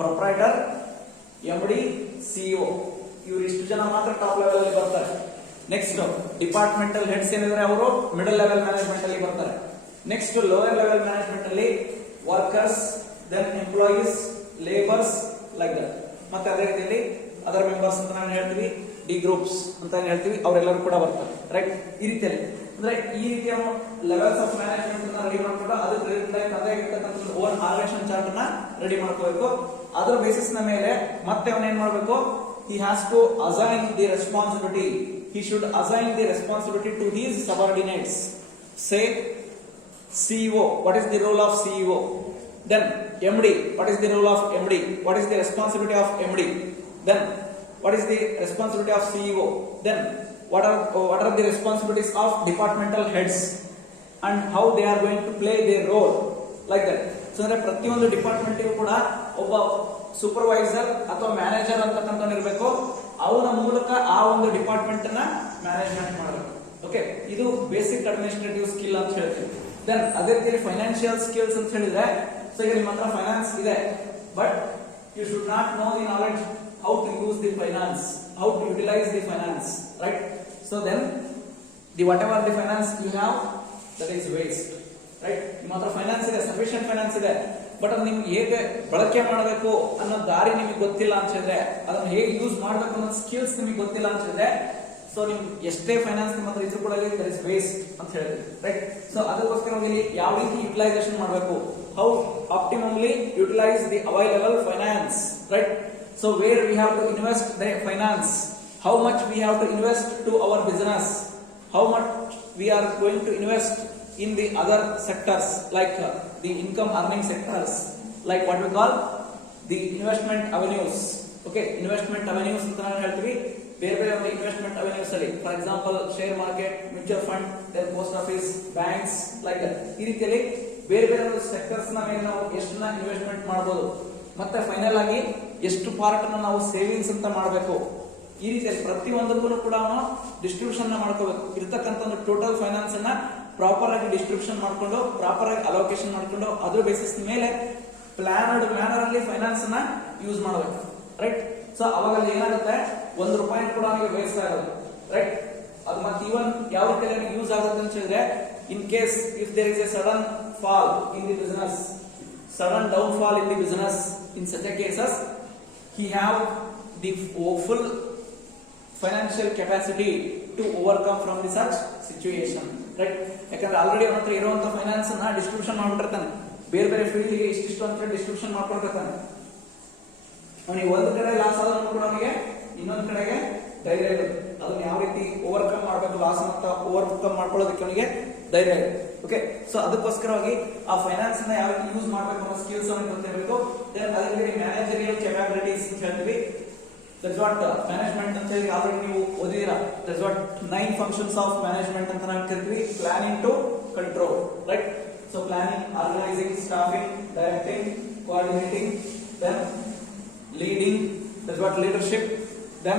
ಪ್ರೊಪ್ರೈಟರ್, MD, CEO ಇವರು ಇಷ್ಟು ಜನ ಮಾತ್ರ ಟಾಪ್ ಲೆವೆಲ್ ಅಲ್ಲಿ ಬರ್ತಾರೆ. ನೆಕ್ಸ್ಟ್ ಡಿಪಾರ್ಟ್ಮೆಂಟಲ್ ಹೆಡ್ಸ್ ಏನಿದ್ರೆ ಅವರು ಮಿಡಲ್ ಲೆವೆಲ್ ಮ್ಯಾನೇಜ್ಮೆಂಟ್ ಅಲ್ಲಿ ಬರ್ತಾರೆ. ನೆಕ್ಸ್ಟ್ ಲೋಯರ್ ಲೆವೆಲ್ ಮ್ಯಾನೇಜ್ಮೆಂಟ್ ಅಲ್ಲಿ workers, then employees, labours, like that. ಮತ್ತೆ ಅದೇ ರೀತಿಯಲ್ಲಿ ಅದರ್ ಮೆಂಬರ್ಸ್ ಅಂತ ನಾವು ಹೇಳ್ತೀವಿ, ಡಿ ಗ್ರೂಪ್ಸ್ ಅಂತ ಹೇಳ್ತೀವಿ, ಅವರೆಲ್ಲರೂ ಕೂಡ ಬರ್ತಾರೆ, ರೈಟ್. ಈ ರೀತಿಯಲ್ಲಿ ಅಂದ್ರೆ ಈ ರೀತಿಯ ಲೆವೆಲ್ಸ್ ಆಫ್ ಮ್ಯಾನೇಜ್ಮೆಂಟ್ ಅನ್ನ ರೆಡಿ ಮಾಡ್ಕೊಂಡು ಅದಕ್ಕೆ ರಿಲೇಟೆಡ್ ಅದೇ ಇರ್ತಕ್ಕಂಥ ಓನ್ ಆರ್ಗನೈಸೇಷನ್ ಚಾರ್ಟ್ ಅನ್ನ ರೆಡಿ ಮಾಡ್ಕೋಬೇಕು. ಅದರ ಬೇಸಿಸ್ ನ ಮೇಲೆ ಮತ್ತೆ ಅವನ ಏನ್ ಮಾಡಬೇಕು? he has to assign the responsibility. He should assign the responsibility to his subordinates. Say CEO, what is the role of CEO? Then MD, what is the role of MD? What is the responsibility of MD? Then what is the responsibility of CEO? Then what are the responsibilities of departmental heads and how they are going to play their role, like that. So ಅಂದ್ರೆ ಪ್ರತಿಯೊಂದು department ಕೂಡ ಒಬ್ಬ supervisor ಅಥವಾ manager ಅಂತಕ್ಕಂಥವ್ನು ಇರಬೇಕು. ಅವನ ಮೂಲಕ ಆ ಒಂದು ಡಿಪಾರ್ಟ್ಮೆಂಟ್ ಅನ್ನ ಮ್ಯಾನೇಜ್ಮೆಂಟ್ ಮಾಡಬೇಕು. ಓಕೆ, ಇದು ಬೇಸಿಕ್ ಅಡ್ಮಿನಿಸ್ಟ್ರೇಟಿವ್ ಸ್ಕಿಲ್ ಅಂತ ಹೇಳ್ತೀವಿ. ದೆನ್ ಅದೇ ರೀತಿ ಫೈನಾನ್ಷಿಯಲ್ ಸ್ಕಿಲ್ಸ್ ಅಂತ ಹೇಳಿದ್ರೆ, ಸೊ ಈಗ ನಿಮ್ಮ ಹತ್ರ ಫೈನಾನ್ಸ್ ಇದೆ, but you should not know the knowledge how to use the finance, how to utilise the finance, right? So then the whatever the finance you have, that is waste, right? ನಿಮ್ಮ ಹತ್ರ finance ಇದೆ, sufficient finance ಇದೆ, but ಅದು ನಿಮ್ಗೆ ಹೇಗೆ ಬಳಕೆ ಮಾಡಬೇಕು ಅನ್ನೋ ದಾರಿ ನಿಮಗೆ ಗೊತ್ತಿಲ್ಲ ಅಂತ ಹೇಳಿದ್ರೆ, ಅದನ್ನ ಹೇಗೆ ಯೂಸ್ ಮಾಡಬೇಕು ಅನ್ನೋ ಸ್ಕಿಲ್ಸ್ ನಿಮಗೆ ಗೊತ್ತಿಲ್ಲ ಅಂತ ಹೇಳಿದ್ರೆ, ಸೊ ನಿಮ್ಗೆ ಎಷ್ಟೇ ಫೈನಾನ್ಸ್ ನಿಮ್ಮ ಹತ್ರ ಇದ್ರೂ ಕೂಡ ದಟ್ ಇಸ್ ವೇಸ್ಟ್ ಅಂತ ಹೇಳಿದ್ರಿ, ರೈಟ್? ಸೊ ಅದಕ್ಕೋಸ್ಕರ ಇಲ್ಲಿ ಯಾವ ರೀತಿ ಯುಟಿಲೈಸೇಷನ್ ಮಾಡಬೇಕು, how optimally utilise the available finance, right? So where we have to invest the finance, how much we have to invest to our business, how much we are going to invest in the other sectors like the income earning sectors, like what we call the investment avenues. Okay, investment avenues ಅಂತ ನಾನು ಹೇಳ್ತೀವಿ. ಬೇರೆ ಬೇರೆ ಒಂದು investment avenues ಅಲ್ಲಿ, for example share market, mutual fund, then post office, banks, like that. ಈ ರೀತಿಯಲ್ಲಿ ಬೇರೆ ಬೇರೆ ಒಂದು ಸೆಕ್ಟರ್ಸ್ ನ ಮೇಲೆ ನಾವು ಎಷ್ಟನ್ನ ಇನ್ವೆಸ್ಟ್ಮೆಂಟ್ ಮಾಡಬಹುದು, ಮತ್ತೆ ಫೈನಲ್ ಆಗಿ ಎಷ್ಟು ಪಾರ್ಟ್ ಅನ್ನು ನಾವು ಸೇವಿಂಗ್ಸ್ ಅಂತ ಮಾಡಬೇಕು. ಈ ರೀತಿಯಲ್ಲಿ ಪ್ರತಿಯೊಂದಕ್ಕೂ ಕೂಡ ನಾವು ಡಿಸ್ಟ್ರಿಬ್ಯೂಷನ್ ಮಾಡ್ಕೋಬೇಕು. ಇರ್ತಕ್ಕಂಥ ಒಂದು ಟೋಟಲ್ ಫೈನಾನ್ಸ್ ಅನ್ನ ಪ್ರಾಪರ್ ಆಗಿ ಡಿಸ್ಟ್ರಿಬ್ಯೂಷನ್ ಮಾಡ್ಕೊಂಡು, ಪ್ರಾಪರ್ ಆಗಿ ಅಲೋಕೇಶನ್ ಮಾಡ್ಕೊಂಡು, ಅದ್ರ ಬೇಸಿಸ್ ಮೇಲೆ ಪ್ಲಾನ್ಡ್ ಮ್ಯಾನರ್ ಅಲ್ಲಿ ಫೈನಾನ್ಸ್ ಅನ್ನ ಯೂಸ್ ಮಾಡಬೇಕು, ರೈಟ್? ಸೊ ಅವಾಗ ಅಲ್ಲಿ ಏನಾಗುತ್ತೆ, ₹1 ಕೂಡ ನಮಗೆ ವೇಸ್ಟ್ ಆಗೋದು, ರೈಟ್? ಅದು ಮತ್ತೆ ಇವನ್ ಯಾವ ರೀತಿಯಲ್ಲಿ ಯೂಸ್ ಆಗುತ್ತೆ ಅಂತ ಹೇಳಿದ್ರೆ, in case if there is a sudden fall in the business, sudden downfall in the business, in such a cases he have the full financial capacity to overcome from the such situation, right? ಯಾಕಂದ್ರೆ already ಅವನ ಹತ್ರ ಇರುವಂತ finance ಅನ್ನ distribution ಮಾಡ್ಬಿಟ್ಟಿರ್ತಾನೆ, ಬೇರೆ ಬೇರೆ field ಗೆ ಇಷ್ಟಿಷ್ಟು ಅಂತ ಡಿಸ್ಟ್ರಿಬ್ಯೂಷನ್ ಮಾಡ್ಕೊಂಡಿರ್ತಾನೆ. ಅವನಿಗೆ ಒಂದು ಕಡೆ ಲಾಸ್ ಆದ್ರೂ ಕೂಡ ಅವನಿಗೆ ಇನ್ನೊಂದು ಕಡೆಗೆ ಧೈರ್ಯ ಇರುತ್ತೆ. ಅದನ್ನ ಯಾವ ರೀತಿ ಓವರ್ಕಮ್ ಮಾಡಬೇಕು, ಲಾಸ್ ಅಂತ ಓವರ್ಕಮ್ ಮಾಡ್ಕೊಳ್ಳೋದಕ್ಕೆ ಅವನಿಗೆ ಧೈರ್ಯ ಇದೆ. ಓಕೆ, ಸೊ ಅದಕ್ಕೋಸ್ಕರವಾಗಿ ಆ ಫೈನಾನ್ಸ್ ಅನ್ನ ಯಾವ ರೀತಿ ಯೂಸ್ ಮಾಡಬೇಕು ಅನ್ನೋ ಸ್ಕಿಲ್ಸ್ ಅವನಿಗೆ ಗೊತ್ತಿರಬೇಕು. ದೆನ್ ಅದಕ್ಕೆ ಮ್ಯಾನೇಜರಿಯಲ್ ಕೆಪಾಬಿಲಿಟೀಸ್ ಅಂತ ಹೇಳ್ತೀವಿ. ದಟ್ಸ್ ವಾಟ್ ಮ್ಯಾನೇಜ್ಮೆಂಟ್ ಅಂತ ಹೇಳಿ ಆಲ್ರೆಡಿ ನೀವು ಓದಿದಿರಾ. That's what 9 functions of management ಅಂತ ನಾವು ಕರಿತೀವಿ. Planning to control, right? So planning, organising, staffing, directing, coordinating, then leading, that's what leadership, then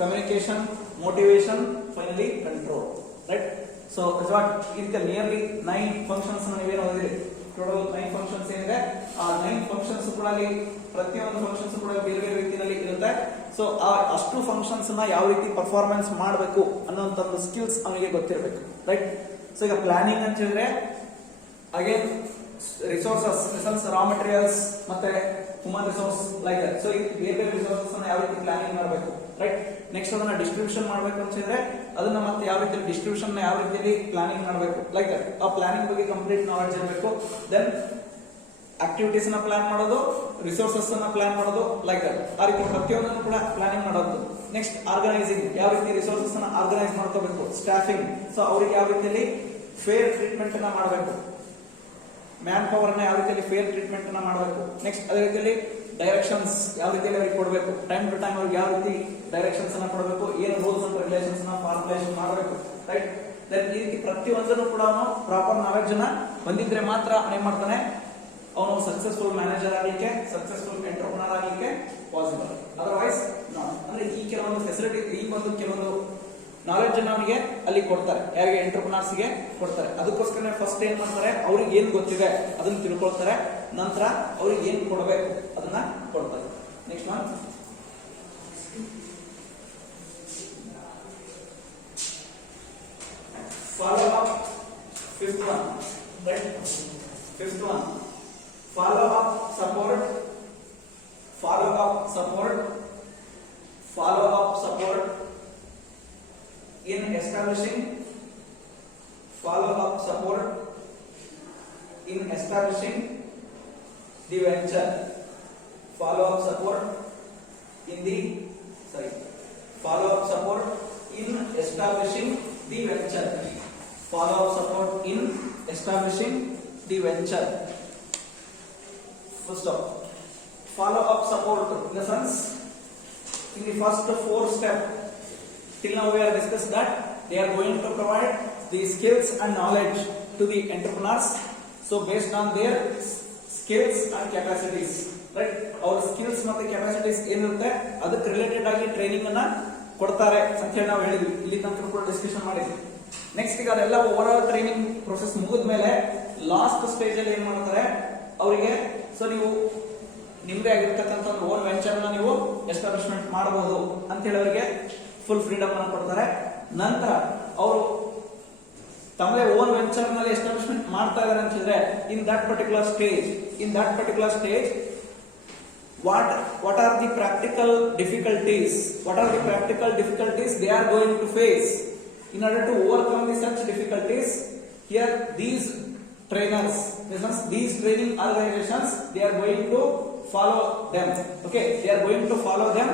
communication, motivation, finally control, right? So that's what is the nearly 9 functions ನೀವೇನು ಓದಿರಿ. Total 9 functions ಏನಿದೆ, ಆ 9 functions ಕೂಡ ಅಲ್ಲಿ ಪ್ರತಿಯೊಂದು functions ಕೂಡ ಬೇರೆ ಬೇರೆ ರೀತಿಯಲ್ಲಿ ಇರುತ್ತೆ. ಸೊ ಆ ಅಷ್ಟು ಫಂಕ್ಷನ್ಸ್ ನ ಯಾವ ರೀತಿ ಪರ್ಫಾರ್ಮೆನ್ಸ್ ಮಾಡಬೇಕು ಅನ್ನೋಂಥ ಒಂದು ಸ್ಕಿಲ್ಸ್ ಅವನಿಗೆ ಗೊತ್ತಿರಬೇಕು, ರೈಟ್? ಸೊ ಈಗ ಪ್ಲಾನಿಂಗ್ ಅಂತ ಹೇಳಿದ್ರೆ ಅಗೇನ್ ರಿಸೋರ್ಸಸ್, ರಾ ಮೆಟೀರಿಯಲ್ಸ್ ಮತ್ತೆ human resource, like that. So ಬೇರೆ ಬೇರೆ ರಿಸೋರ್ಸಸ್ ಅನ್ನ ಯಾವ ರೀತಿ ಪ್ಲಾನಿಂಗ್ ಮಾಡಬೇಕು, ರೈಟ್? ನೆಕ್ಸ್ಟ್ ಅದನ್ನ ಡಿಸ್ಟ್ರಿಬ್ಯೂಷನ್ ಮಾಡಬೇಕು ಅಂತ ಹೇಳಿದ್ರೆ ಅದನ್ನ ಮತ್ತೆ ಯಾವ ರೀತಿ ಡಿಸ್ಟ್ರಿಬ್ಯೂಷನ್ ಯಾವ ರೀತಿಯಲ್ಲಿ ಪ್ಲಾನಿಂಗ್ ಮಾಡಬೇಕು, ಲೈಕ್ ದಟ್. ಆ ಪ್ಲಾನಿಂಗ್ ಬಗ್ಗೆ ಕಂಪ್ಲೀಟ್ ನಾಲೆಡ್ಜ್ ಇರಬೇಕು. ದೆನ್ ಆಕ್ಟಿವಿಟೀಸ್ ನ ಪ್ಲಾನ್ ಮಾಡೋದು, ರಿಸೋರ್ಸಸ್ ಅನ್ನ ಪ್ಲಾನ್ ಮಾಡೋದು, ಲೈಕ್ ದಟ್. ಆ ರೀತಿ ಪ್ರತಿಯೊಂದನ್ನು ಕೂಡ ಪ್ಲಾನಿಂಗ್ ಮಾಡೋದು. ನೆಕ್ಸ್ಟ್ ಆರ್ಗನೈಸಿಂಗ್, ಯಾವ ರೀತಿ ರಿಸೋರ್ಸಸ್ ಅನ್ನ ಆರ್ಗನೈಸ್ ಮಾಡ್ಕೋಬೇಕು. ಸ್ಟಾಫಿಂಗ್, ಸೊ ಅವ್ರಿಗೆ ಯಾವ ರೀತಿಯಲ್ಲಿ ಫೇರ್ ಟ್ರೀಟ್ಮೆಂಟ್ ಅನ್ನ ಮಾಡಬೇಕು, ಮ್ಯಾನ್ ಪವರ್ ಅನ್ನ ಯಾವ ರೀತಿಯಲ್ಲಿ ಫೇರ್ ಟ್ರೀಟ್ಮೆಂಟ್ ಅನ್ನ ಮಾಡಬೇಕು. ನೆಕ್ಸ್ಟ್ ಅದೇ ರೀತಿಯಲ್ಲಿ ಡೈರೆಕ್ಷನ್ಸ್ ಯಾವ ರೀತಿಯಲ್ಲಿ ಅವ್ರಿಗೆ ಕೊಡಬೇಕು, ಟೈಮ್ ಟು ಟೈಮ್ ಅವ್ರಿಗೆ ಯಾವ ರೀತಿ ಡೈರೆಕ್ಷನ್ಸ್ ಅನ್ನ ಕೊಡಬೇಕು, ಏನು ರೂಲ್ಸ್ ಅಂಡ್ ರೆಗ್ಯುಲೇಷನ್ಸ್ ನ ಫಾರ್ಮುಲೇಷನ್ ಮಾಡಬೇಕು, ರೈಟ್? ದೆನ್ ಈ ರೀತಿ ಪ್ರತಿಯೊಂದನ್ನು ಕೂಡ ಅವನು ಪ್ರಾಪರ್ ನಾಲೆಡ್ಜ್ ಅನ್ನ ಹೊಂದಿದ್ರೆ ಮಾತ್ರ ಅವನು ಏನ್ ಮಾಡ್ತಾನೆ, ಅವನು ಸಕ್ಸಸ್ಫುಲ್ ಮ್ಯಾನೇಜರ್ ಆಗಲಿಕ್ಕೆ, ಸಕ್ಸಸ್ಫುಲ್ ಎಂಟರ್ಪ್ರನರ್ ಆಗಲಿಕ್ಕೆ ಪಾಸಿಬಲ್. Otherwise not. ಅಂದ್ರೆ ಈ ಕೆಲವೊಂದು ಫೆಸಿಲಿಟಿ, ಈ ಒಂದು ಕೆಲವೊಂದು ನಾಲೆಡ್ಜ್ ಅನ್ನ ಅವನಿಗೆ ಅಲ್ಲಿ ಕೊಡ್ತಾರೆ, ಯಾರಿಗೆ, ಎಂಟರ್ಪ್ರನರ್ಸ್ ಗೆ ಕೊಡ್ತಾರೆ. ಅದಕ್ಕೋಸ್ಕರ ಫಸ್ಟ್ ಏನ್ ಮಾಡ್ತಾರೆ, ಅವ್ರಿಗೆ ಏನ್ ಗೊತ್ತಿದೆ ಅದನ್ನ ತಿಳ್ಕೊಳ್ತಾರೆ, ನಂತರ ಅವ್ರಿಗೆ ಏನ್ ಕೊಡಬೇಕು ಅದನ್ನ ಕೊಡ್ತಾರೆ. Next one, follow up. Fifth one, right? Fifth one, follow up support. Follow up support. Follow up support in establishing, follow up support in establishing the venture. Follow up support in the follow up support in establishing the venture. Follow up support in establishing the venture. Full stop. Follow up support in the sense, in the first 4 steps till now we have discussed that they are going to provide the skills and knowledge to the entrepreneurs. So based on their skills and capacities, right. ಅವ್ರ skills ಮತ್ತೆ capacities ಏನಿರುತ್ತೆ ಅದಕ್ಕೆ related ಆಗಿ training ಅನ್ನ ಕೊಡ್ತಾರೆ ಅಂತ ಹೇಳಿ ನಾವು ಹೇಳಿದ್ವಿ. ಇಲ್ಲಿ ತನಕ ಕೂಡ ಡಿಸ್ಕಷನ್ ಮಾಡಿದ್ವಿ. ನೆಕ್ಸ್ಟ್ ಈಗ ಅದೆಲ್ಲ ಓವರ್ ಆಲ್ ಟ್ರೈನಿಂಗ್ ಪ್ರೊಸೆಸ್ ಮುಗಿದ್ಮೇಲೆ ಲಾಸ್ಟ್ ಸ್ಟೇಜ್ ಅಲ್ಲಿ ಏನ್ ಮಾಡ್ತಾರೆ ಅವರಿಗೆ, ಸೊ ನೀವು ನಿಮ್ದೇ ಆಗಿರ್ತಕ್ಕಂಥ ಒಂದು ಓನ್ ವೆಂಚರ್ ನ ನೀವು ಎಸ್ಟಾಬ್ಲಿಷ್ಮೆಂಟ್ ಮಾಡಬಹುದು ಅಂತ ಹೇಳಿ ಅವರಿಗೆ ಫುಲ್ ಫ್ರೀಡಮ್ ಅನ್ನು ಕೊಡ್ತಾರೆ. ನಂತರ ಅವರು ತಮ್ಮದೇ ಓನ್ ವೆಂಚರ್ ನಲ್ಲಿ ಎಸ್ಟಾಬ್ಲಿಷ್ಮೆಂಟ್ ಮಾಡ್ತಾ ಇದಾರೆ ಅಂತ ಹೇಳಿದ್ರೆ in that particular stage what are the practical difficulties they are going to face. In order to overcome such difficulties, here these trainers, these training organizations, they are going to follow them. Okay, they are going to follow them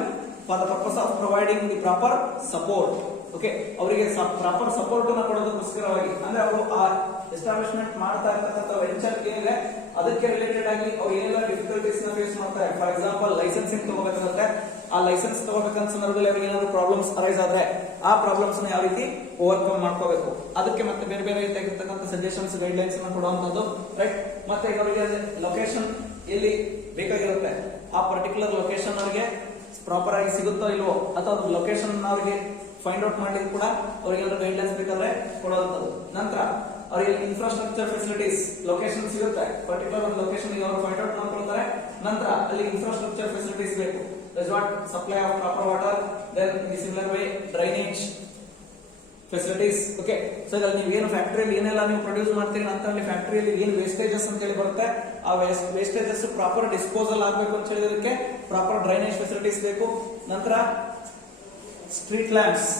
for the purpose of providing the proper support. Okay, ಅವರಿಗೆ proper support ಅನ್ನು ಕೊಡೋದಕ್ಕೋಸ್ಕರವಾಗಿ, ಅಂದ್ರೆ ಅವರು ಆ establishment ಮಾಡ್ತಾ ಇರ್ತಕ್ಕಂಥ venture ಏನಿದೆ ಅದಕ್ಕೆ related ಆಗಿ ಅವ್ರು ಏನೆಲ್ಲ ಡಿಫಿಕಲ್ಟೀಸ್ ನ ಫೇಸ್ ಮಾಡ್ತಾರೆ. ಫಾರ್ ಎಕ್ಸಾಂಪಲ್ ಲೈಸೆನ್ಸಿಂಗ್ ತಗೋಬೇಕಾಗುತ್ತೆ. ಆ ಲೈಸೆನ್ಸ್ ತಗೋಬೇಕಂತ ಸಂದರ್ಭದಲ್ಲಿ ಅವ್ರಿಗೆ ಏನಾದ್ರು ಪ್ರಾಬ್ಲಮ್ಸ್ ಅರೈಸ್ ಆದ್ರೆ ಆ ಪ್ರಾಬ್ಲಮ್ಸ್ ನ ಯಾವ ರೀತಿ ಓವರ್ಕಮ್ ಮಾಡ್ಕೋಬೇಕು, ಅದಕ್ಕೆ ಮತ್ತೆ ಬೇರೆ ಬೇರೆ ರೀತಿಯಾಗಿರ್ತಕ್ಕಂಥ ಸಜೆಷನ್ಸ್ ಗೈಡ್ ಲೈನ್ಸ್ ಅನ್ನು ಕೊಡುವಂತದ್ದು. ರೈಟ್. ಮತ್ತೆ ಈಗ ಅವರಿಗೆ ಲೊಕೇಶನ್ ಎಲ್ಲಿ ಬೇಕಾಗಿರುತ್ತೆ ಆ ಪರ್ಟಿಕ್ಯುಲರ್ ಲೊಕೇಶನ್ ಅವರಿಗೆ ಪ್ರಾಪರ್ ಆಗಿ ಸಿಗುತ್ತೋ ಇಲ್ವೋ, ಅಥವಾ ಲೊಕೇಶನ್ ಅವರಿಗೆ ಫೈಂಡ್ ಔಟ್ ಮಾಡ್ಲಿಕ್ಕೆ ಕೂಡ ಅವರಿಗೆ ಏನಾದ್ರು ಗೈಡ್ ಲೈನ್ಸ್ ಬೇಕಾದ್ರೆ ಕೊಡುವಂತದ್ದು. ನಂತರ ಅವರಿಗೆ ಇನ್ಫ್ರಾಸ್ಟ್ರಕ್ಚರ್ ಫೆಸಿಲಿಟೀಸ್ ಲೊಕೇಶನ್ ಸಿಗುತ್ತೆ, ಪರ್ಟಿಕ್ಯುಲರ್ ಒಂದು ಲೊಕೇಶನ್ ಅವರು ಫೈಂಡ್ ಔಟ್ ಮಾಡ್ಕೊಳ್ತಾರೆ. ನಂತರ ಅಲ್ಲಿ ಇನ್ಫ್ರಾಸ್ಟ್ರಕ್ಚರ್ ಫೆಸಿಲಿಟೀಸ್ ಬೇಕು, supply of proper water, then in similar way drainage facilities. Okay, so ಇದ್ರಲ್ಲಿ ನೀವು ಏನು ಫ್ಯಾಕ್ಟರಿಯಲ್ಲಿ ಏನೆಲ್ಲ ನೀವು ಪ್ರೊಡ್ಯೂಸ್ ಮಾಡ್ತೀರಿ, ನಂತರ ಅಲ್ಲಿ ಫ್ಯಾಕ್ಟರಿಯಲ್ಲಿ ಏನು ವೇಸ್ಟೇಜಸ್ ಅಂತ ಹೇಳಿ ಬರುತ್ತೆ, ಆ ವೇಸ್ಟೇಜಸ್ ಪ್ರಾಪರ್ ಡಿಸ್ಪೋಸಲ್ ಆಗಬೇಕು ಅಂತ ಹೇಳಿದಕ್ಕೆ ಪ್ರಾಪರ್ ಡ್ರೈನೇಜ್ ಫೆಸಿಲಿಟೀಸ್ ಬೇಕು. ನಂತರ street lamps,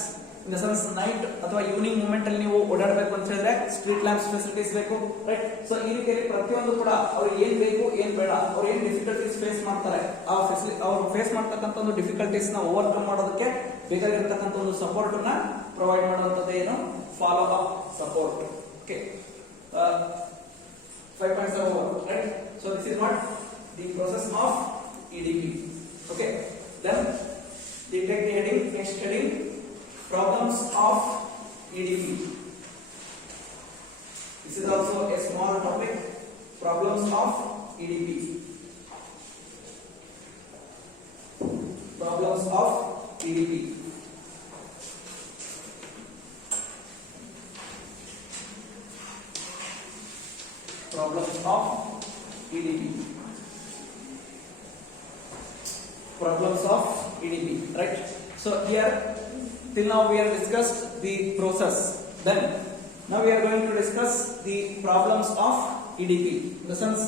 in the sense night ಅಥವಾ ಈವ್ನಿಂಗ್ ಮೂಮೆಂಟ್ ಅಲ್ಲಿ ನೀವು ಓಡಾಡಬೇಕು ಅಂತ ಹೇಳಿದ್ರೆ ಸ್ಟ್ರೀಟ್ ಲ್ಯಾಂಪ್ಸ್ ಫೆಸಿಲಿಟೀಸ್ ಬೇಕು. ರೈಟ್. ಸೊ ಈ ರೀತಿಯಲ್ಲಿ ಪ್ರತಿಯೊಂದು ಕೂಡ ಅವ್ರಿಗೆ ಏನ್ ಬೇಕು ಏನ್ ಬೇಡ, ಅವ್ರು ಏನ್ ಡಿಫಿಕಲ್ಟೀಸ್ ಫೇಸ್ ಮಾಡ್ತಾರೆ, ಅವ್ರು ಫೇಸ್ ಮಾಡ್ತಕ್ಕಂಥ ಒಂದು ಡಿಫಿಕಲ್ಟೀಸ್ ನ ಓವರ್ಕಮ್ ಮಾಡೋದಕ್ಕೆ ಬೇಕಾಗಿರ್ತಕ್ಕಂಥ ಒಂದು ಸಪೋರ್ಟ್ ನ ಪ್ರೊವೈಡ್ ಮಾಡುವಂತದ್ದು ಏನು, follow up support. Okay, 5.7 right. So this is what the process of EDP. Okay, then the take the heading, next heading, problems of EDP. This is also a small topic, problems of EDP. Problems of EDP. Problems of EDP. Problems of EDP. Right. So here, till now we have discussed the process. Then now we are going to discuss the problems of EDP. In the sense,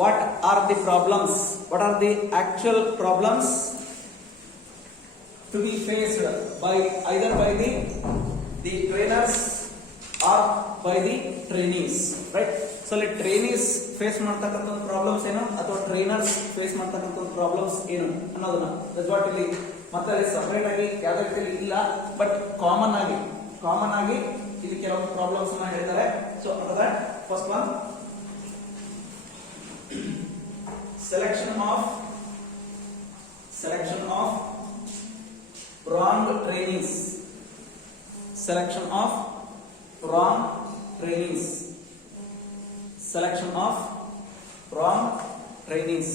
what are the problems? What are the actual problems to be faced by either by the trainers or by the trainees, right? So let trainees face ಮಾಡ್ತಕ್ಕಂಥ problems ಏನು ಅಥವಾ trainers face ಮಾಡ್ತಕ್ಕಂಥ problems ಏನು ಅನ್ನೋದನ್ನ that's what ಇಲ್ಲಿ ಮತ್ತೆ ಅಲ್ಲಿ separate ಆಗಿ ಯಾವುದೇ ರೀತಿಯಲ್ಲಿ ಇಲ್ಲ, ಬಟ್ ಕಾಮನ್ ಆಗಿ ಇಲ್ಲಿ ಕೆಲವೊಂದು ಪ್ರಾಬ್ಲಮ್ಸ್ ಅನ್ನ ಹೇಳಿದ್ದಾರೆ. ಸೊ ಅದರ first one, selection of wrong trainees. Selection of wrong trainees. Selection of wrong trainees.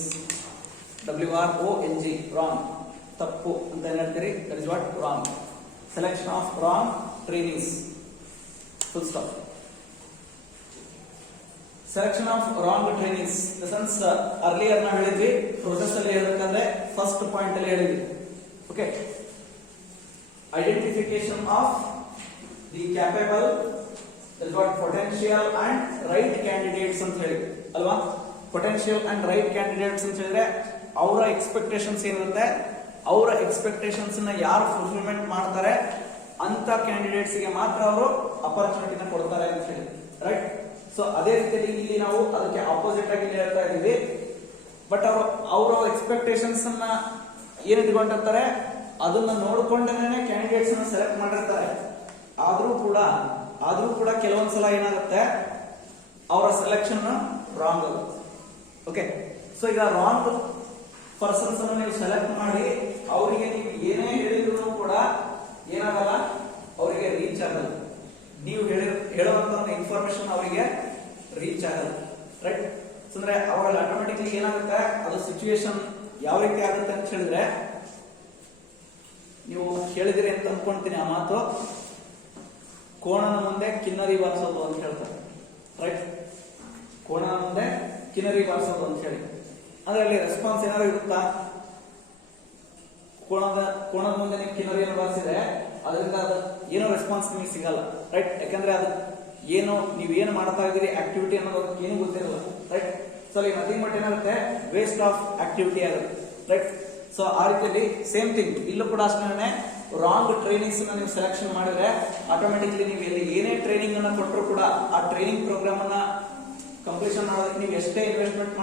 WRONG, wrong. ತಪ್ಪು ಅಂತ ಹೇಳ್ತೀರಿ, that is what wrong. Selection of wrong trainees, full stop. Selection of wrong trainees in the sense earlier ನಾವು ಹೇಳಿದ್ವಿ, process ಅಲ್ಲಿ ಹೇಳಬೇಕಂದ್ರೆ first point ಅಲ್ಲಿ ಹೇಳಿದ್ವಿ. Okay, identification of the capable, that is what potential and write candidates ಅಂತ ಹೇಳಿ ಅಲ್ವಾ. Potential and write candidates ಅಂತ ಹೇಳಿದ್ರೆ ಅವರ ಎಕ್ಸ್ಪೆಕ್ಟೇಷನ್ಸ್ ಏನಿರುತ್ತೆ, ಅವರ ಎಕ್ಸ್ಪೆಕ್ಟೇಷನ್ಸ್ ನ ಯಾರು ಫುಲ್ಫಿಲ್ಮೆಂಟ್ ಮಾಡ್ತಾರೆ ಅಂತ ಕ್ಯಾಂಡಿಡೇಟ್ಸ್ ಗೆ ಮಾತ್ರ ಅವರು ಅಪರ್ಚುನಿಟಿನ ಕೊಡ್ತಾರೆ ಅಂತ ಹೇಳಿ. ರೈಟ್. ಸೊ ಅದೇ ರೀತಿಯಲ್ಲಿ ಇಲ್ಲಿ ನಾವು ಅದಕ್ಕೆ ಆಪೋಸಿಟ್ ಆಗಿ ಹೇಳ್ತಾ ಇದೀವಿ. ಬಟ್ ಅವರ ಎಕ್ಸ್ಪೆಕ್ಟೇಷನ್ಸ್ ಅನ್ನ ಏನ್ ಇಟ್ಕೊಂಡಿರ್ತಾರೆ ಅದನ್ನ ನೋಡ್ಕೊಂಡೇನೆ ಕ್ಯಾಂಡಿಡೇಟ್ಸ್ ನ ಸೆಲೆಕ್ಟ್ ಮಾಡಿರ್ತಾರೆ. ಆದ್ರೂ ಕೂಡ ಕೆಲವೊಂದ್ಸಲ ಏನಾಗುತ್ತೆ, ಅವರ ಸೆಲೆಕ್ಷನ್ ರಾಂಗ್ ಆಗುತ್ತೆ. ಓಕೆ, ಸೊ ಈಗ ರಾಂಗ್ ಪರ್ಸನ್ಸ್ ಅನ್ನು ನೀವು ಸೆಲೆಕ್ಟ್ ಮಾಡಿ ಅವರಿಗೆ ನೀವು ಏನೇ ಹೇಳಿದ್ರು ಕೂಡ ಏನಾಗಲ್ಲ, ಅವರಿಗೆ ರೀಚ್ ಆಗಲ್ಲ. ನೀವು ಹೇಳುವಂತ ಇನ್ಫಾರ್ಮೇಶನ್ ಅವರಿಗೆ ರೀಚ್ ಆಗಲ್ಲ. ರೈಟ್. ಅಂದ್ರೆ ಅವಾಗ ಆಟೋಮೆಟಿಕ್ಲಿ ಆಟೋಮೆಟಿಕ್ಲಿ ಏನಾಗುತ್ತೆ, ಅದು ಸಿಚುವೇಶನ್ ಯಾವ ರೀತಿ ಆಗುತ್ತೆ ಅಂತ ಹೇಳಿದ್ರೆ, ನೀವು ಕೇಳಿದಿರಿ ಅಂತ ಅನ್ಕೊಂತೀನಿ ಆ ಮಾತು, ಕೋಣನ ಮುಂದೆ ಕಿನ್ನರಿ ಬಾರಿಸೋದು ಅಂತ ಹೇಳ್ತಾರೆ, ರೈಟ್? ಕೋಣನ ಮುಂದೆ ಕಿನ್ನರಿ ಬಾರಿಸೋದು ಅಂತ ಹೇಳಿ, ಅದರಲ್ಲಿ ರೆಸ್ಪಾನ್ಸ್ ಏನಾದ್ರು ಇರುತ್ತಾ? ಕೋಣದ ಮುಂದೆ ನೀವು ಕಿನ್ನರಿಯನ್ನು ಬಾರಿಸಿದ್ರೆ ಅದರಿಂದ ಅದು ಏನೋ ರೆಸ್ಪಾನ್ಸ್ ನಿಮಗೆ ಸಿಗಲ್ಲ, ರೈಟ್? ಯಾಕಂದ್ರೆ ಅದು ಏನು ನೀವೇನು ಮಾಡ್ತಾ ಇದ್ದೀರಿ ಆಕ್ಟಿವಿಟಿ ಅನ್ನೋದು ಅದಕ್ಕೆ ಏನು ಗೊತ್ತಿರಲ್ಲ, ರೈಟ್? ಸೊ ಈ ನಥಿಂಗ್ ಬಟ್ ಏನಾಗುತ್ತೆ, ವೇಸ್ಟ್ ಆಫ್ ಆಕ್ಟಿವಿಟಿ ಆಗುತ್ತೆ, ರೈಟ್? ಸೊ ಆ ರೀತಿಯಲ್ಲಿ ಸೇಮ್ ಥಿಂಗ್ ಇಲ್ಲೂ ಕೂಡ ಅಷ್ಟೇ, ರಾಂಗ್ ಟ್ರೈನಿಂಗ್ಸ್ ನೀವು ಸೆಲೆಕ್ಷನ್ ಮಾಡಿದ್ರೆ ಆಟೋಮೆಟಿಕ್ಲಿ ನೀವು ಎಲ್ಲಿ ಏನೇ ಟ್ರೈನಿಂಗ್ ಅನ್ನ ಕೊಟ್ಟರು ಕೂಡ ಆ ಟ್ರೈನಿಂಗ್ ಪ್ರೋಗ್ರಾಮ್ ಅನ್ನ ಕಂಪ್ಲೀಷನ್ ಮಾಡೋದಕ್ಕೆ ನೀವು ಎಷ್ಟೇ ಇನ್ವೆಸ್ಟ್ಮೆಂಟ್